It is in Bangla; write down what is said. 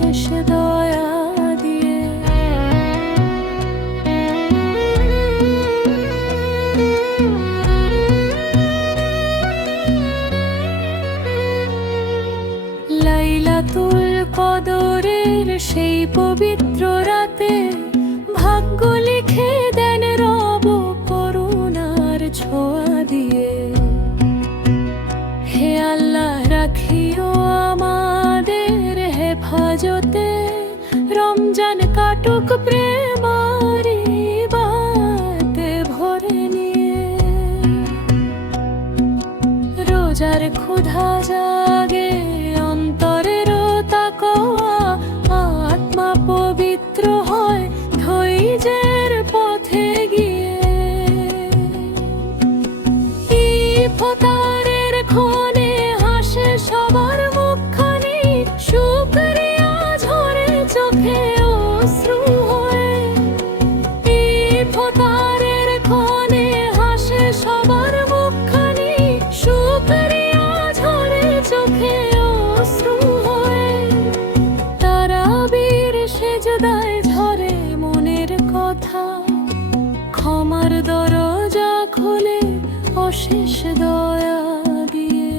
অশেষ দয়া দিয়ে। লাইলাতুল কদরের সেই পবিত্র রাতে ভাগ্য লিখে দেন রব করুণার ছোঁয়া দিয়ে। হে আল্লাহ রাখিও আমাদের হেফাজতে, রমজান কাটুক প্রেম আর ইবাদতে ভরে নিয়ে। রোজার ক্ষুধা জাগে অন্তরের তাকওয়া, আত্মা পবিত্র হয় ধৈর্যের পথে গিয়ে। ইফতারের ক্ষণে হাসে সবার মুখখানি, শুকরিয়া ঝরে চোখে অশ্রু হয়ে। ইফতারের ক্ষণে হাসে সবার মুখখানি, শুকরিয়া ঝরে চোখে অশ্রু হয়ে। তারাবির সেজদায় ঝরে মনের কথা, ক্ষমার দরজা খোলে অশেষ দয়া দিয়ে।